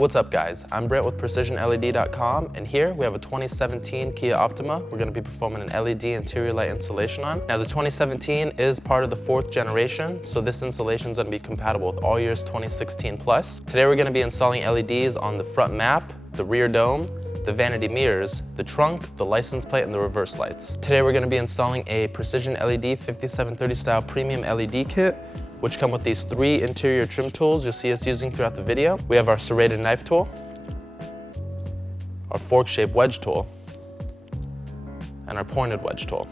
What's up guys, I'm Brett with PrecisionLED.com, and here we have a 2017 Kia Optima we're going to be performing an LED interior light installation on. Now the 2017 is part of the 4th generation, so this installation is going to be compatible with all years 2016 plus. Today we're going to be installing LEDs on the front map, the rear dome, the vanity mirrors, the trunk, the license plate, and the reverse lights. Today we're going to be installing a PrecisionLED 5730 style premium LED kit, which come with these 3 interior trim tools you'll see us using throughout the video. We have our serrated knife tool, our fork-shaped wedge tool, and our pointed wedge tool.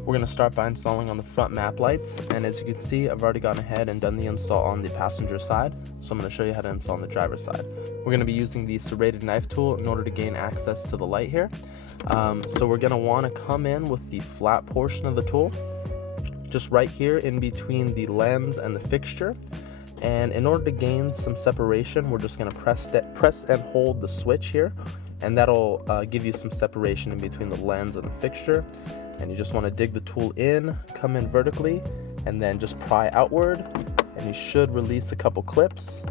We're going to start by installing on the front map lights, and as you can see, I've already gone ahead and done the install on the passenger side, so I'm going to show you how to install on the driver's side. We're going to be using the serrated knife tool in order to gain access to the light here. So we're going to want to come in with the flat portion of the tool, just right here in between the lens and the fixture. And in order to gain some separation, we're just going to press and hold the switch here, and that'll give you some separation in between the lens and the fixture. And you just want to dig the tool in, come in vertically, and then just pry outward, and you should release a couple clips,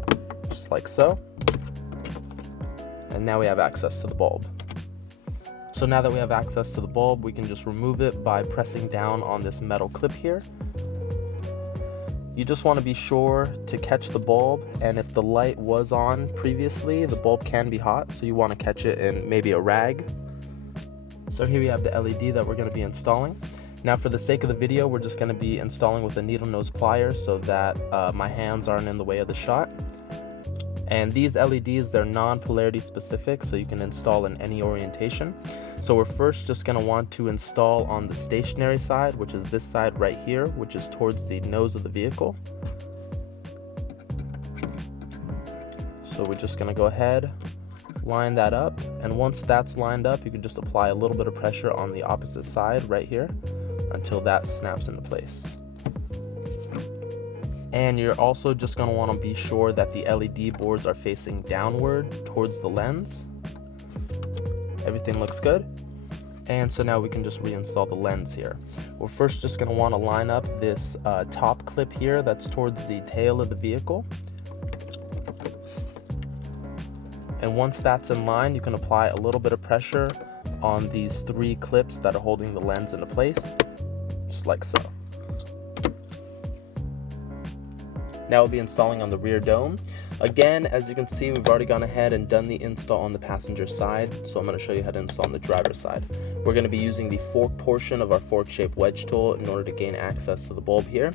just like so. And now we have access to the bulb. So now that we have access to the bulb, we can just remove it by pressing down on this metal clip here. You just want to be sure to catch the bulb, and if the light was on previously, the bulb can be hot, so you want to catch it in maybe a rag. So here we have the LED that we're going to be installing. Now for the sake of the video, we're just going to be installing with a needle nose pliers so that my hands aren't in the way of the shot. And these LEDs, they're non-polarity specific, so you can install in any orientation. So we're first just going to want to install on the stationary side, which is this side right here, which is towards the nose of the vehicle. So we're just going to go ahead, line that up, and once that's lined up, you can just apply a little bit of pressure on the opposite side right here until that snaps into place. And you're also just going to want to be sure that the LED boards are facing downward towards the lens. Everything looks good. And so now we can just reinstall the lens here. We're first just going to want to line up this top clip here that's towards the tail of the vehicle. And once that's in line, you can apply a little bit of pressure on these 3 clips that are holding the lens into place, just like so. Now we'll be installing on the rear dome. Again, as you can see, we've already gone ahead and done the install on the passenger side, so I'm going to show you how to install on the driver's side. We're going to be using the fork portion of our fork-shaped wedge tool in order to gain access to the bulb here.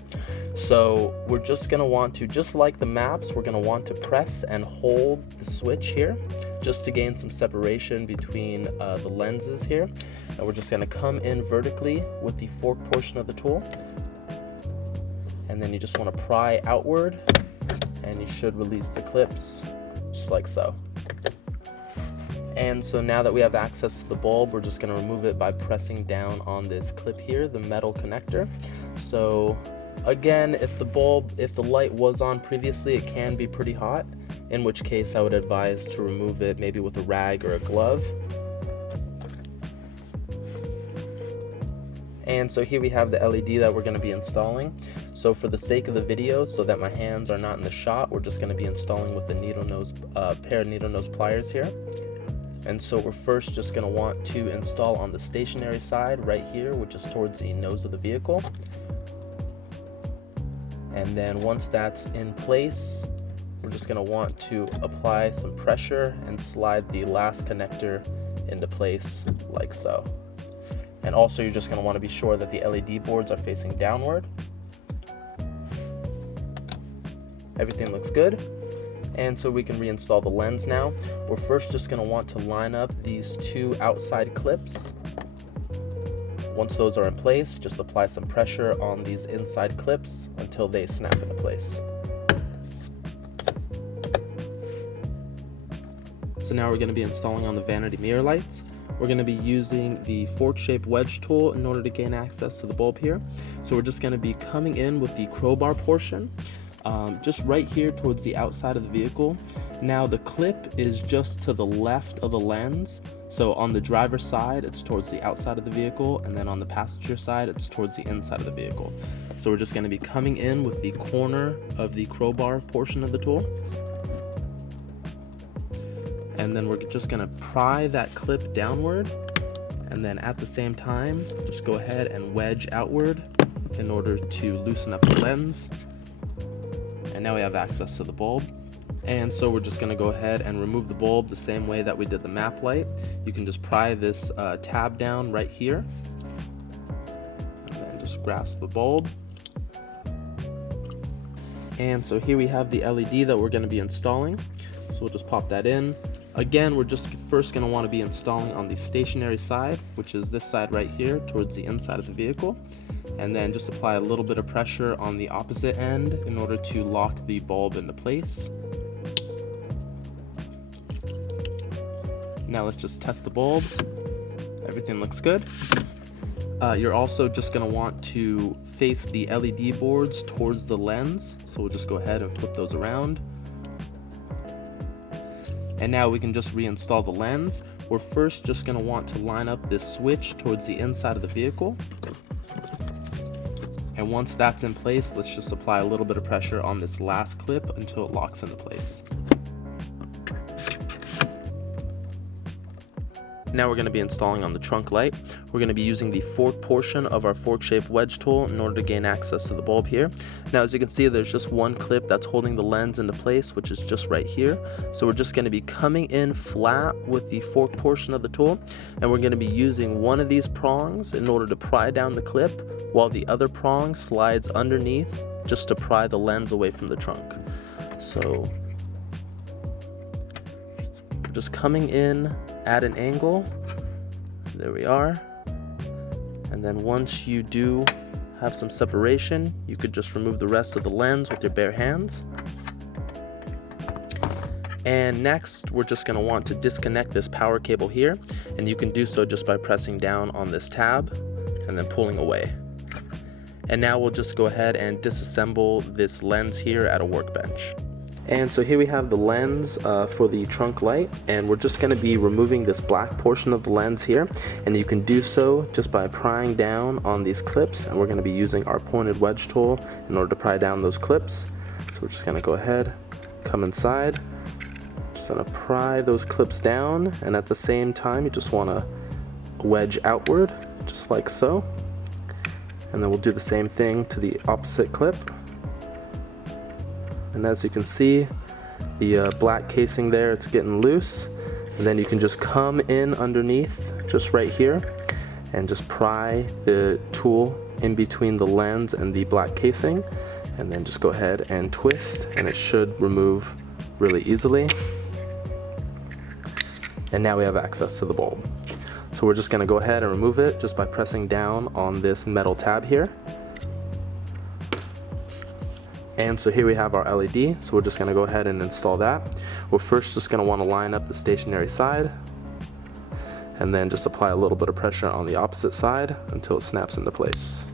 So we're just going to want to, just like the maps, we're going to want to press and hold the switch here, just to gain some separation between the lenses here. And we're just going to come in vertically with the fork portion of the tool. And then you just want to pry outward, and you should release the clips, just like so. And so now that we have access to the bulb, we're just going to remove it by pressing down on this clip here, the metal connector. So again, if the light was on previously, it can be pretty hot, in which case I would advise to remove it maybe with a rag or a glove. And so here we have the LED that we're going to be installing. So for the sake of the video, so that my hands are not in the shot, we're just going to be installing with the pair of needle nose pliers here. And so we're first just going to want to install on the stationary side right here, which is towards the nose of the vehicle. And then once that's in place, we're just going to want to apply some pressure and slide the last connector into place like so. And also you're just going to want to be sure that the LED boards are facing downward. Everything looks good. And so we can reinstall the lens now. We're first just going to want to line up these 2 outside clips. Once those are in place, just apply some pressure on these inside clips until they snap into place. So now we're going to be installing on the vanity mirror lights. We're going to be using the fork-shaped wedge tool in order to gain access to the bulb here. So we're just going to be coming in with the crowbar portion, just right here towards the outside of the vehicle. Now the clip is just to the left of the lens, so on the driver's side it's towards the outside of the vehicle, and then on the passenger side it's towards the inside of the vehicle. So we're just going to be coming in with the corner of the crowbar portion of the tool. And then we're just going to pry that clip downward, and then at the same time just go ahead and wedge outward in order to loosen up the lens. And now we have access to the bulb. And so we're just going to go ahead and remove the bulb the same way that we did the map light. You can just pry this tab down right here, and then just grasp the bulb. And so here we have the LED that we're going to be installing. So we'll just pop that in. Again, we're just first going to want to be installing on the stationary side, which is this side right here towards the inside of the vehicle. And then just apply a little bit of pressure on the opposite end in order to lock the bulb into place. Now let's just test the bulb. Everything looks good. You're also just going to want to face the LED boards towards the lens. So we'll just go ahead and flip those around. And now we can just reinstall the lens. We're first just going to want to line up this switch towards the inside of the vehicle. And once that's in place, let's just apply a little bit of pressure on this last clip until it locks into place. Now we're going to be installing on the trunk light. We're going to be using the fork portion of our fork-shaped wedge tool in order to gain access to the bulb here. Now as you can see, there's just one clip that's holding the lens into place, which is just right here. So we're just going to be coming in flat with the fork portion of the tool, and we're going to be using one of these prongs in order to pry down the clip, while the other prong slides underneath just to pry the lens away from the trunk. So we're just coming in at an angle. There we are. And then once you do have some separation, you could just remove the rest of the lens with your bare hands. And next, we're just going to want to disconnect this power cable here, and you can do so just by pressing down on this tab and then pulling away. And now we'll just go ahead and disassemble this lens here at a workbench. And so here we have the lens for the trunk light, and we're just going to be removing this black portion of the lens here, and you can do so just by prying down on these clips, and we're going to be using our pointed wedge tool in order to pry down those clips. So we're just going to go ahead, come inside, just going to pry those clips down, and at the same time you just want to wedge outward just like so, and then we'll do the same thing to the opposite clip. And as you can see, the black casing there, it's getting loose. And then you can just come in underneath, just right here, and just pry the tool in between the lens and the black casing. And then just go ahead and twist, and it should remove really easily. And now we have access to the bulb. So we're just going to go ahead and remove it just by pressing down on this metal tab here. And so here we have our LED, so we're just going to go ahead and install that. We're first just going to want to line up the stationary side, and then just apply a little bit of pressure on the opposite side until it snaps into place.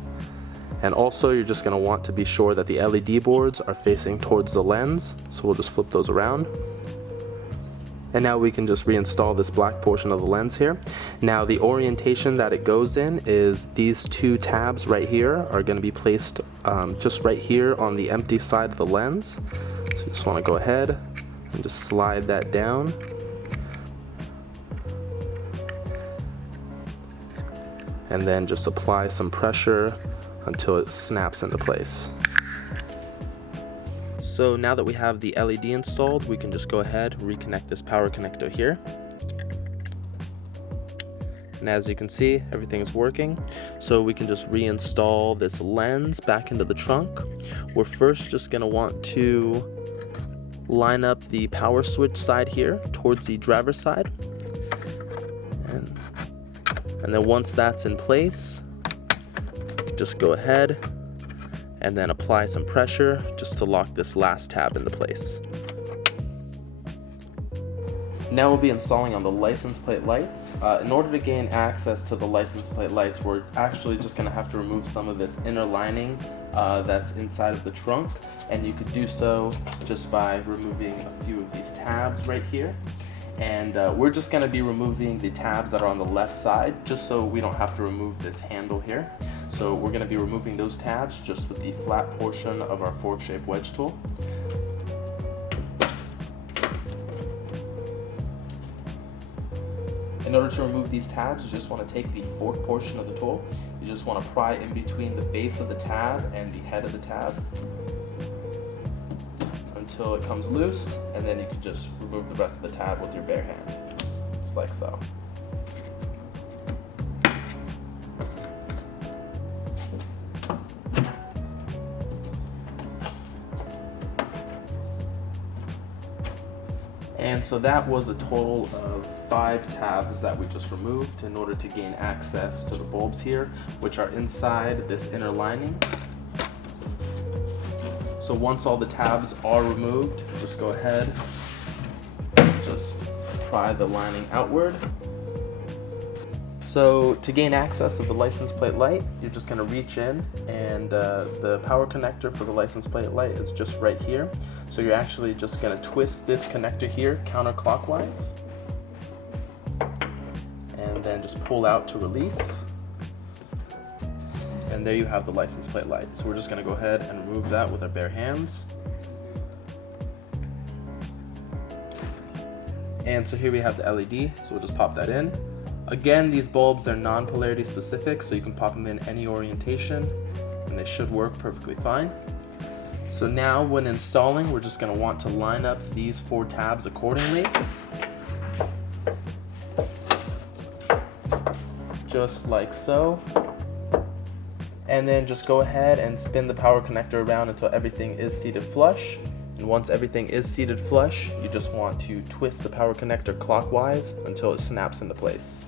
And also you're just going to want to be sure that the LED boards are facing towards the lens, so we'll just flip those around. And now we can just reinstall this black portion of the lens here. Now the orientation that it goes in is these two tabs right here are going to be placed just right here on the empty side of the lens. So you just want to go ahead and just slide that down. And then just apply some pressure until it snaps into place. So now that we have the LED installed, we can just go ahead, reconnect this power connector here. And as you can see, everything is working. So we can just reinstall this lens back into the trunk. We're first just going to want to line up the power switch side here towards the driver's side. And then once that's in place, just go ahead and then apply some pressure just to lock this last tab into place. Now we'll be installing on the license plate lights. In order to gain access to the license plate lights, we're actually just going to have to remove some of this inner lining that's inside of the trunk, and you could do so just by removing a few of these tabs right here. And we're just going to be removing the tabs that are on the left side just so we don't have to remove this handle here. So we're going to be removing those tabs just with the flat portion of our fork-shaped wedge tool. In order to remove these tabs, you just want to take the fork portion of the tool. You just want to pry in between the base of the tab and the head of the tab until it comes loose, and then you can just remove the rest of the tab with your bare hand, just like so. And so that was a total of 5 tabs that we just removed in order to gain access to the bulbs here, which are inside this inner lining. So once all the tabs are removed, just go ahead and just pry the lining outward. So to gain access of the license plate light, you're just going to reach in, and the power connector for the license plate light is just right here. So you're actually just going to twist this connector here counterclockwise, and then just pull out to release. And there you have the license plate light. So we're just going to go ahead and remove that with our bare hands. And so here we have the LED, so we'll just pop that in. Again, these bulbs are non-polarity specific, so you can pop them in any orientation and they should work perfectly fine. So now when installing, we're just going to want to line up these 4 tabs accordingly. Just like so. And then just go ahead and spin the power connector around until everything is seated flush. And once everything is seated flush, you just want to twist the power connector clockwise until it snaps into place.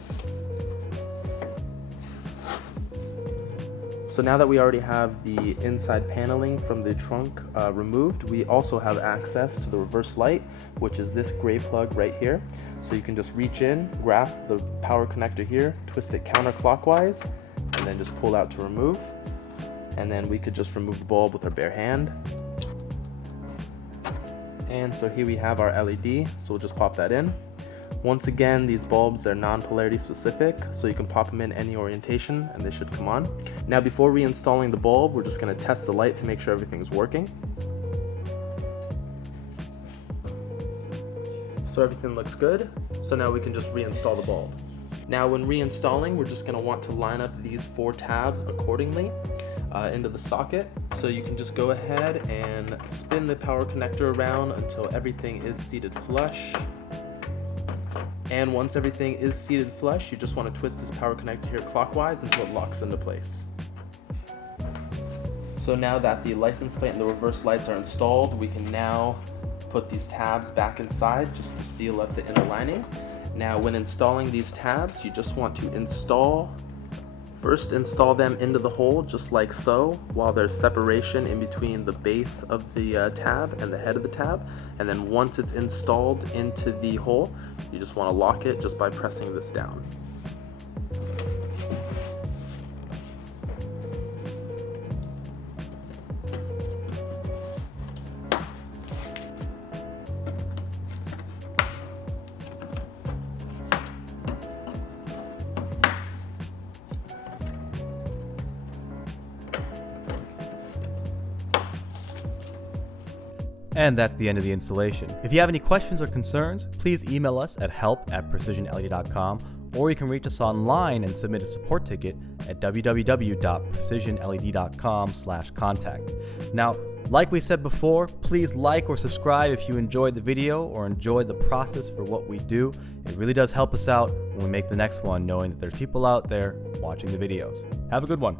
So now that we already have the inside paneling from the trunk removed, we also have access to the reverse light, which is this gray plug right here. So you can just reach in, grasp the power connector here, twist it counterclockwise, and then just pull out to remove. And then we could just remove the bulb with our bare hand. And so here we have our LED, so we'll just pop that in. Once again, these bulbs, they're non-polarity specific, so you can pop them in any orientation and they should come on. Now before reinstalling the bulb, we're just going to test the light to make sure everything's working. So everything looks good, so now we can just reinstall the bulb. Now when reinstalling, we're just going to want to line up these 4 tabs accordingly into the socket. So you can just go ahead and spin the power connector around until everything is seated flush. And once everything is seated flush, you just want to twist this power connector here clockwise until it locks into place. So now that the license plate and the reverse lights are installed, we can now put these tabs back inside just to seal up the inner lining. Now when installing these tabs, you just want to first install them into the hole just like so, while there's separation in between the base of the tab and the head of the tab. And then once it's installed into the hole, you just want to lock it just by pressing this down. And that's the end of the installation. If you have any questions or concerns, please email us at help@precisionled.com, or you can reach us online and submit a support ticket at www.precisionled.com/contact. Now, like we said before, please like or subscribe if you enjoyed the video or enjoyed the process for what we do. It really does help us out when we make the next one, knowing that there's people out there watching the videos. Have a good one.